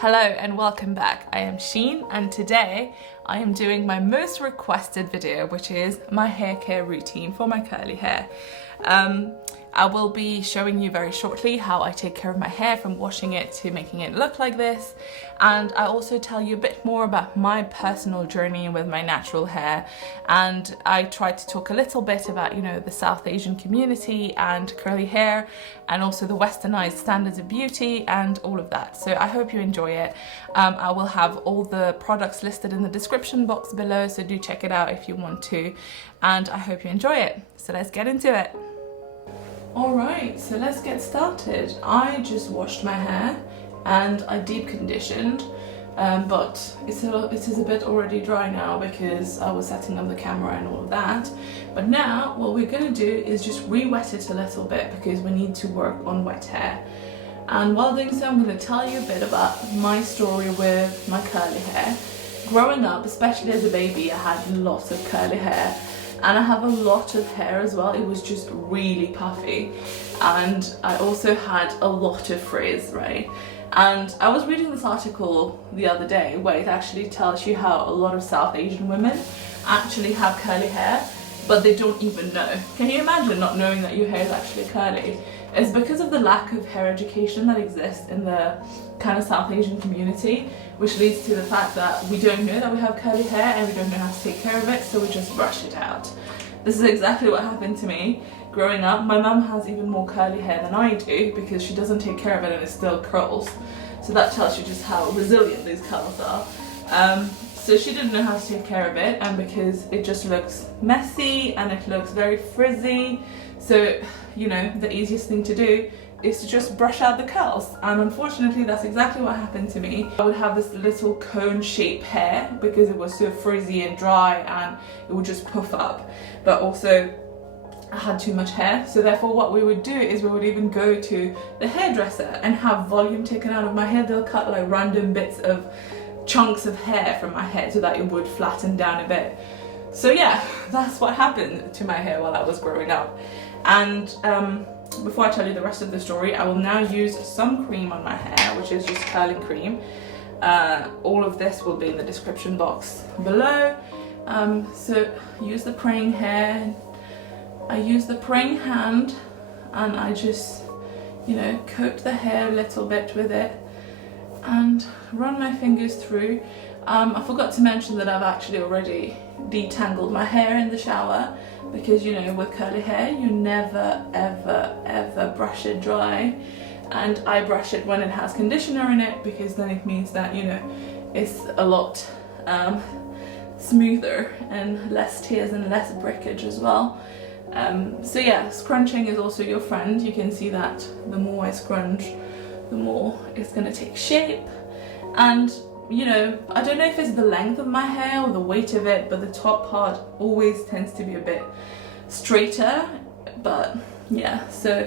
Hello and welcome back. I am Sheen and today I am doing my most requested video, which is my hair care routine for my curly hair. I will be showing you very shortly how I take care of my hair from washing it to making it look like this, and I also tell you a bit more about my personal journey with my natural hair, and I try to talk a little bit about, you know, the South Asian community and curly hair and also the westernized standards of beauty and all of that. So I hope you enjoy it. I will have all the products listed in the description box below, so do check it out if you want to, and I hope you enjoy it. So let's get into it. Alright, so let's get started. I just washed my hair and I deep conditioned, but it is a bit already dry now because I was setting up the camera and all of that. But now what we're going to do is just re-wet it a little bit because we need to work on wet hair. And while doing so, I'm going to tell you a bit about my story with my curly hair. Growing up, especially as a baby, I had lots of curly hair. And I have a lot of hair as well. It was just really puffy, and I also had a lot of frizz, right? And I was reading this article the other day where it actually tells you how a lot of South Asian women actually have curly hair, but they don't even know. Can you imagine not knowing that your hair is actually curly? It's because of the lack of hair education that exists in the kind of South Asian community, which leads to the fact that we don't know that we have curly hair and we don't know how to take care of it, so we just brush it out. This is exactly what happened to me growing up. My mum has even more curly hair than I do because she doesn't take care of it and it still curls. So that tells you just how resilient these curls are. So she didn't know how to take care of it, and because it just looks messy and it looks very frizzy, so you know the easiest thing to do is to just brush out the curls, and unfortunately that's exactly what happened to me. I would have this little cone shaped hair because it was so frizzy and dry and it would just puff up, but also I had too much hair, so therefore what we would do is we would even go to the hairdresser and have volume taken out of my hair. They'll cut like random bits of chunks of hair from my head so that it would flatten down a bit. So yeah, that's what happened to my hair while I was growing up. And before I tell you the rest of the story, I will now use some cream on my hair, which is just curling cream. All of this will be in the description box below. So use the praying hair. I use the praying hand and I just, you know, coat the hair a little bit with it and run my fingers through. I forgot to mention that I've actually already detangled my hair in the shower because, you know, with curly hair you never ever brush it dry, and I brush it when it has conditioner in it because then it means that, you know, it's a lot smoother and less tears and less breakage as well. So yeah, scrunching is also your friend. You can see that the more I scrunch, the more it's gonna take shape. And you know, I don't know if it's the length of my hair or the weight of it, but the top part always tends to be a bit straighter. But yeah, so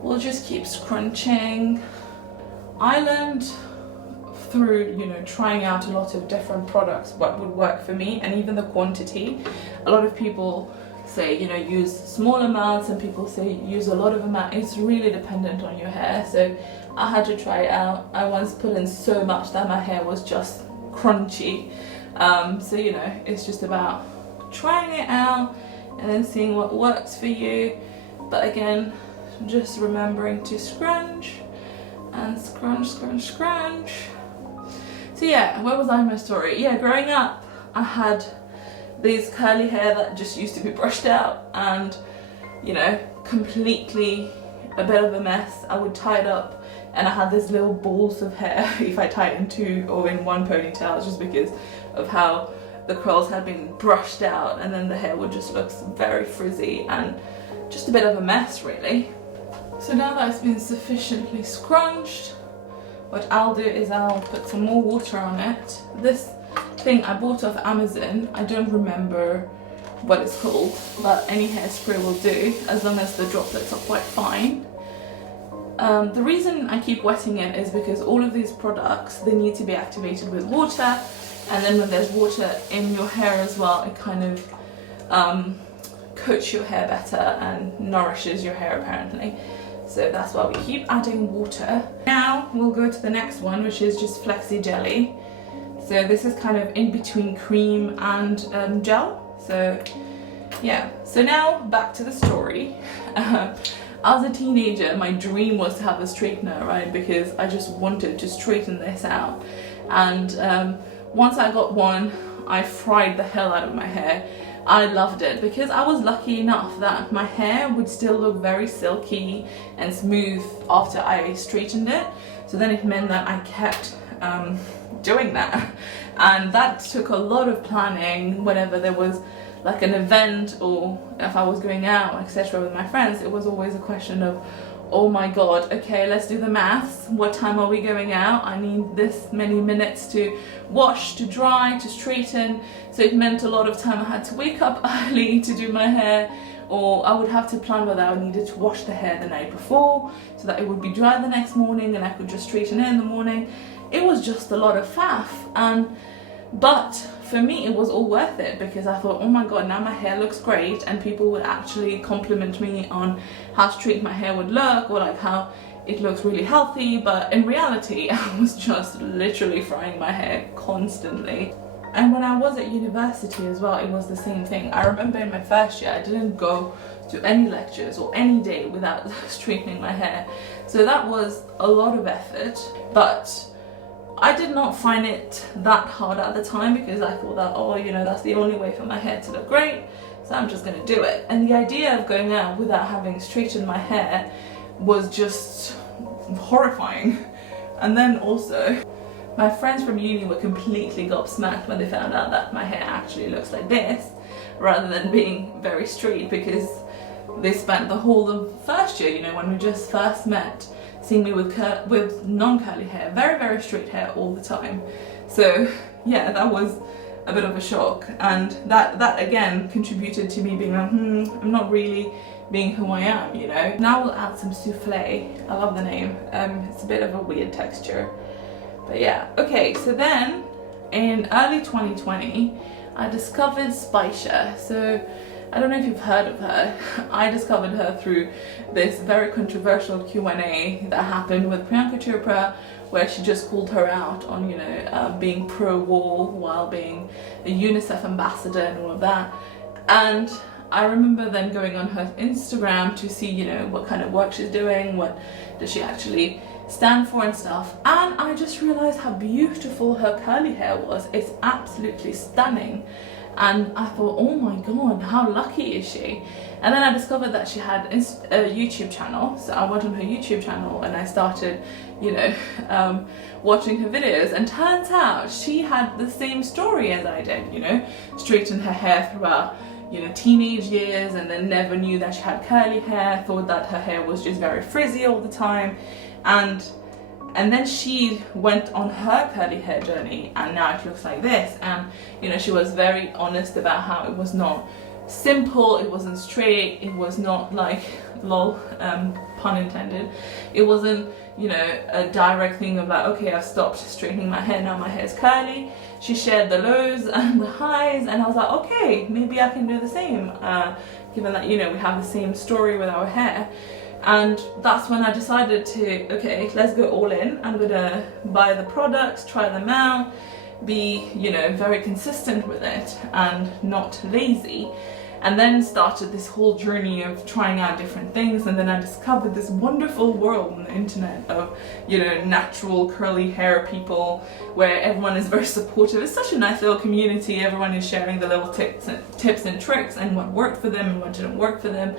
we'll just keep scrunching. I learned through, you know, trying out a lot of different products what would work for me, and even the quantity. A lot of people say, you know, use small amounts, and people say use a lot of amount. It's really dependent on your hair, so I had to try it out. I once put in so much that my hair was just crunchy. So you know, it's just about trying it out and then seeing what works for you. But again, just remembering to scrunch and scrunch, scrunch, scrunch. So yeah, where was I in my story? Yeah, growing up I had these curly hair that just used to be brushed out and, you know, completely a bit of a mess. I would tie it up and I had these little balls of hair if I tied it in two or in one ponytail, just because of how the curls had been brushed out, and then the hair would just look very frizzy and just a bit of a mess really. So now that it's been sufficiently scrunched, what I'll do is I'll put some more water on it. This thing I bought off Amazon, I don't remember what it's called, but any hairspray will do as long as the droplets are quite fine. The reason I keep wetting it is because all of these products, they need to be activated with water, and then when there's water in your hair as well, it kind of coats your hair better and nourishes your hair apparently. So that's why we keep adding water. Now we'll go to the next one, which is just Flexi Jelly. So this is kind of in between cream and gel. So yeah, so now back to the story. As a teenager, my dream was to have a straightener, right? Because I just wanted to straighten this out. And once I got one, I fried the hell out of my hair. I loved it because I was lucky enough that my hair would still look very silky and smooth after I straightened it. So then it meant that I kept doing that, and that took a lot of planning. Whenever there was like an event or if I was going out, etc. with my friends, it was always a question of, oh my god, okay, let's do the maths. What time are we going out? I need this many minutes to wash, to dry, to straighten. So it meant a lot of time I had to wake up early to do my hair, or I would have to plan whether I needed to wash the hair the night before so that it would be dry the next morning and I could just straighten it in the morning. It was just a lot of faff, but for me it was all worth it because I thought, oh my god, now my hair looks great, and people would actually compliment me on how straight my hair would look, or like how it looks really healthy. But in reality I was just literally frying my hair constantly. And when I was at university as well, it was the same thing. I remember in my first year I didn't go to any lectures or any day without straightening my hair, so that was a lot of effort. But I did not find it that hard at the time because I thought that, oh, you know, that's the only way for my hair to look great, so I'm just gonna do it. And the idea of going out without having straightened my hair was just horrifying. And then also, my friends from uni were completely gobsmacked when they found out that my hair actually looks like this rather than being very straight, because they spent the whole of first year, you know, when we just first met, seeing me with non-curly hair, very, very straight hair all the time. So yeah, that was a bit of a shock, and that again contributed to me being like, I'm not really being who I am, you know. Now we'll add some souffle. I love the name. It's a bit of a weird texture, but yeah. Okay, so then in early 2020 I discovered Spicer. So I don't know if you've heard of her. I discovered her through this very controversial Q&A that happened with Priyanka Chopra, where she just called her out on, you know, being pro-war while being a UNICEF ambassador and all of that. And I remember then going on her Instagram to see, you know, what kind of work she's doing, what does she actually stand for and stuff. And I just realized how beautiful her curly hair was. It's absolutely stunning. And I thought, oh my god, how lucky is she? And then I discovered that she had a YouTube channel. So I went on her YouTube channel and I started, you know, watching her videos. And turns out she had the same story as I did, you know, straightened her hair throughout, you know, teenage years, and then never knew that she had curly hair, thought that her hair was just very frizzy all the time. And then she went on her curly hair journey, and now it looks like this. And you know, she was very honest about how it was not simple, it wasn't straight, it was not like, lol, pun intended, it wasn't, you know, a direct thing about, okay, I've stopped straightening my hair, now my hair is curly. She shared the lows and the highs, and I was like, okay, maybe I can do the same, given that, you know, we have the same story with our hair. And that's when I decided to, okay, let's go all in. I'm gonna buy the products, try them out, be, you know, very consistent with it and not lazy. And then started this whole journey of trying out different things. And then I discovered this wonderful world on the internet of, you know, natural curly hair people, where everyone is very supportive. It's such a nice little community. Everyone is sharing the little tips and tricks and what worked for them and what didn't work for them.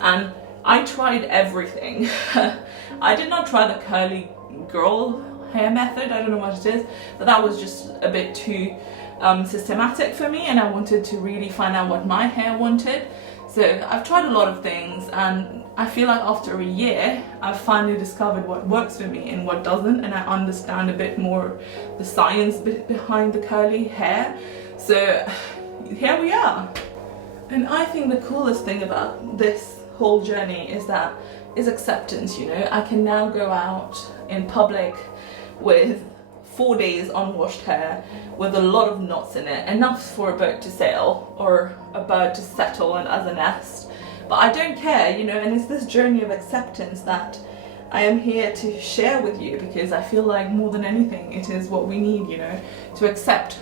And I tried everything. I did not try the curly girl hair method, I don't know what it is, but that was just a bit too systematic for me, and I wanted to really find out what my hair wanted. So I've tried a lot of things, and I feel like after a year I've finally discovered what works for me and what doesn't, and I understand a bit more the science behind the curly hair. So here we are. And I think the coolest thing about this whole journey is acceptance, you know. I can now go out in public with 4 days unwashed hair with a lot of knots in it, enough for a boat to sail or a bird to settle and as a nest, but I don't care, you know, and it's this journey of acceptance that I am here to share with you, because I feel like more than anything it is what we need, you know, to accept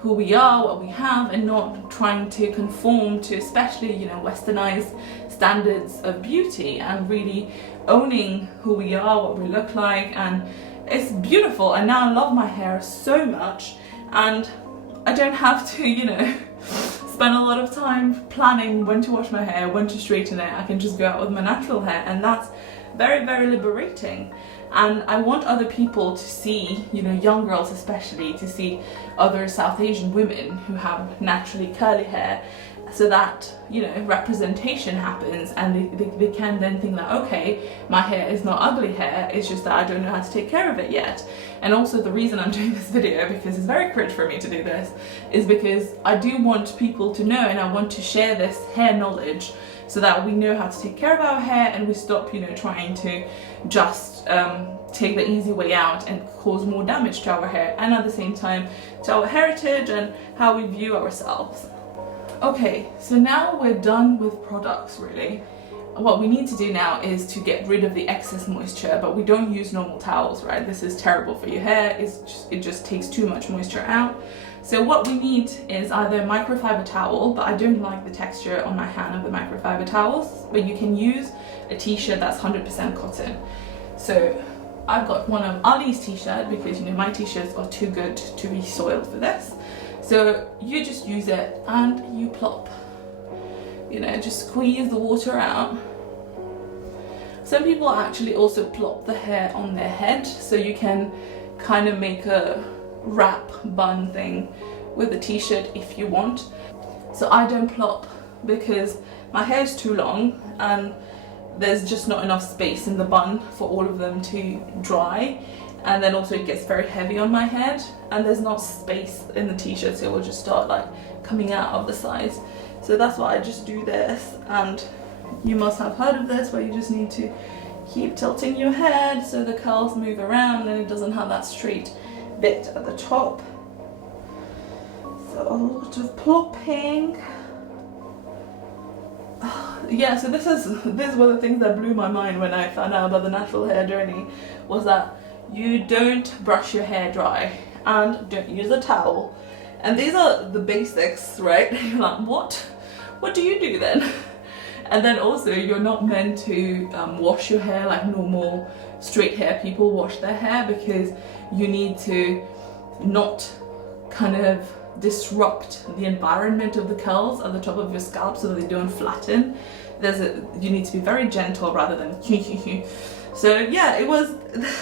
who we are, what we have, and not trying to conform to, especially, you know, westernized standards of beauty, and really owning who we are, what we look like. And it's beautiful, and now I love my hair so much, and I don't have to, you know, spend a lot of time planning when to wash my hair, when to straighten it. I can just go out with my natural hair, and that's very, very liberating. And I want other people to see, you know, young girls especially, to see other South Asian women who have naturally curly hair, so that, you know, representation happens, and they can then think that, okay, my hair is not ugly hair, it's just that I don't know how to take care of it yet. And also the reason I'm doing this video, because it's very cringe for me to do this, is because I do want people to know, and I want to share this hair knowledge so that we know how to take care of our hair, and we stop, you know, trying to just take the easy way out and cause more damage to our hair, and at the same time to our heritage and how we view ourselves. Okay, so now we're done with products really. What we need to do now is to get rid of the excess moisture, but we don't use normal towels, right? This is terrible for your hair. It just takes too much moisture out. So what we need is either a microfiber towel, but I don't like the texture on my hand of the microfiber towels, but you can use a t-shirt that's 100% cotton. So I've got one of Ali's t-shirt, because, you know, my t-shirts are too good to be soiled for this. So you just use it and you plop, you know, just squeeze the water out. Some people actually also plop the hair on their head, so you can kind of make a wrap bun thing with the t-shirt if you want. So I don't plop because my hair is too long and there's just not enough space in the bun for all of them to dry, and then also it gets very heavy on my head, and there's not space in the t-shirt, so it will just start like coming out of the sides. So that's why I just do this, and you must have heard of this, where you just need to keep tilting your head so the curls move around and it doesn't have that straight bit at the top. So a lot of plopping. Yeah, so this is one of the things that blew my mind when I found out about the natural hair journey, was that you don't brush your hair dry and don't use a towel. And these are the basics, right? You're like, what do you do then? And then also you're not meant to wash your hair like normal straight hair people wash their hair, because you need to not kind of disrupt the environment of the curls at the top of your scalp so that they don't flatten. You need to be very gentle rather than so yeah,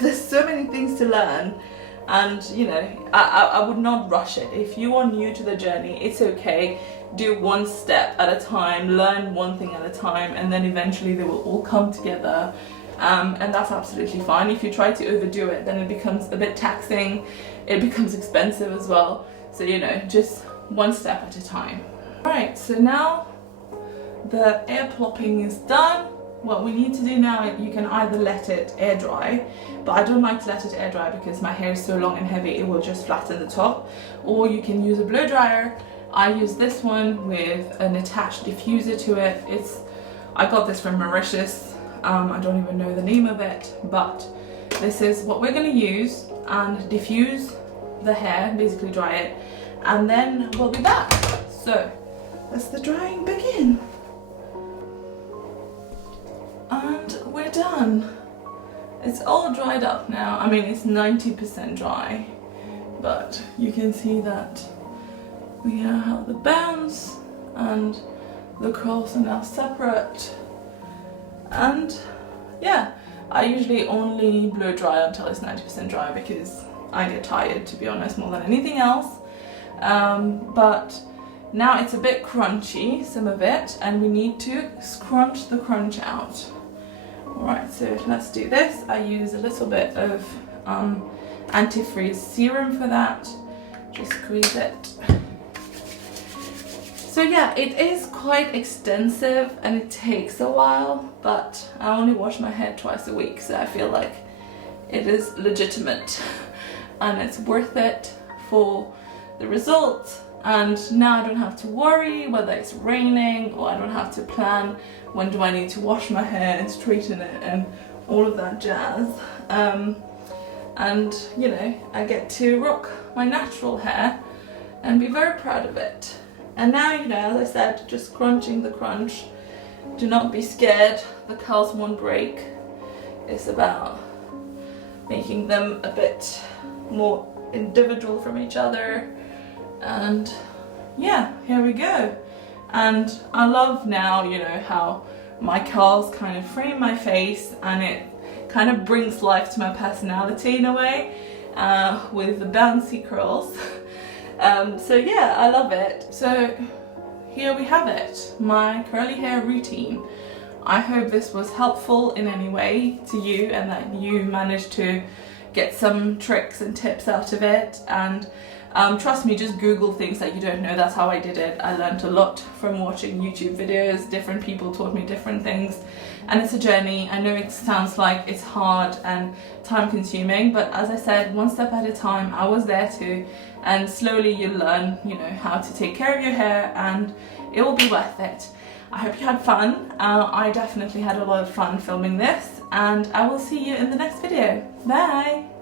there's so many things to learn, and you know, I would not rush it. If you are new to the journey, it's okay. Do one step at a time, learn one thing at a time, and then eventually they will all come together. And that's absolutely fine. If you try to overdo it, then it becomes a bit taxing, it becomes expensive as well. So, you know, just one step at a time. Alright, so now the air plopping is done. What we need to do now, you can either let it air dry, but I don't like to let it air dry because my hair is so long and heavy, it will just flatten the top. Or you can use a blow dryer. I use this one with an attached diffuser to it. I got this from Mauritius. I don't even know the name of it, but this is what we're going to use and diffuse the hair, basically dry it, and then we'll be back. So let's the drying begin. And we're done. It's all dried up now. I mean, it's 90% dry, but you can see that we now have the bounce and the curls are now separate. And yeah, I usually only blow dry until it's 90% dry because I get tired, to be honest, more than anything else. But now it's a bit crunchy, some of it, and we need to scrunch the crunch out. Alright, so let's do this. I use a little bit of anti-frizz serum for that. Just squeeze it. So yeah, it is quite extensive and it takes a while, but I only wash my hair twice a week, so I feel like it is legitimate and it's worth it for the results And now I don't have to worry whether it's raining, or I don't have to plan when do I need to wash my hair and straighten it and all of that jazz. And you know, I get to rock my natural hair and be very proud of it. And now, you know, as I said, just crunching the crunch. Do not be scared, the curls won't break. It's about making them a bit more individual from each other. And yeah, here we go. And I love now, you know, how my curls kind of frame my face, and it kind of brings life to my personality in a way, with the bouncy curls. So yeah, I love it. So here we have it, my curly hair routine. I hope this was helpful in any way to you, and that you managed to get some tricks and tips out of it. And trust me, just Google things that you don't know. That's how I did it. I learned a lot from watching YouTube videos. Different people taught me different things, and it's a journey. I know it sounds like it's hard and time consuming, but as I said, one step at a time. I was there too, and slowly you learn, you know, how to take care of your hair, and it will be worth it. I hope you had fun. I definitely had a lot of fun filming this, and I will see you in the next video. Bye!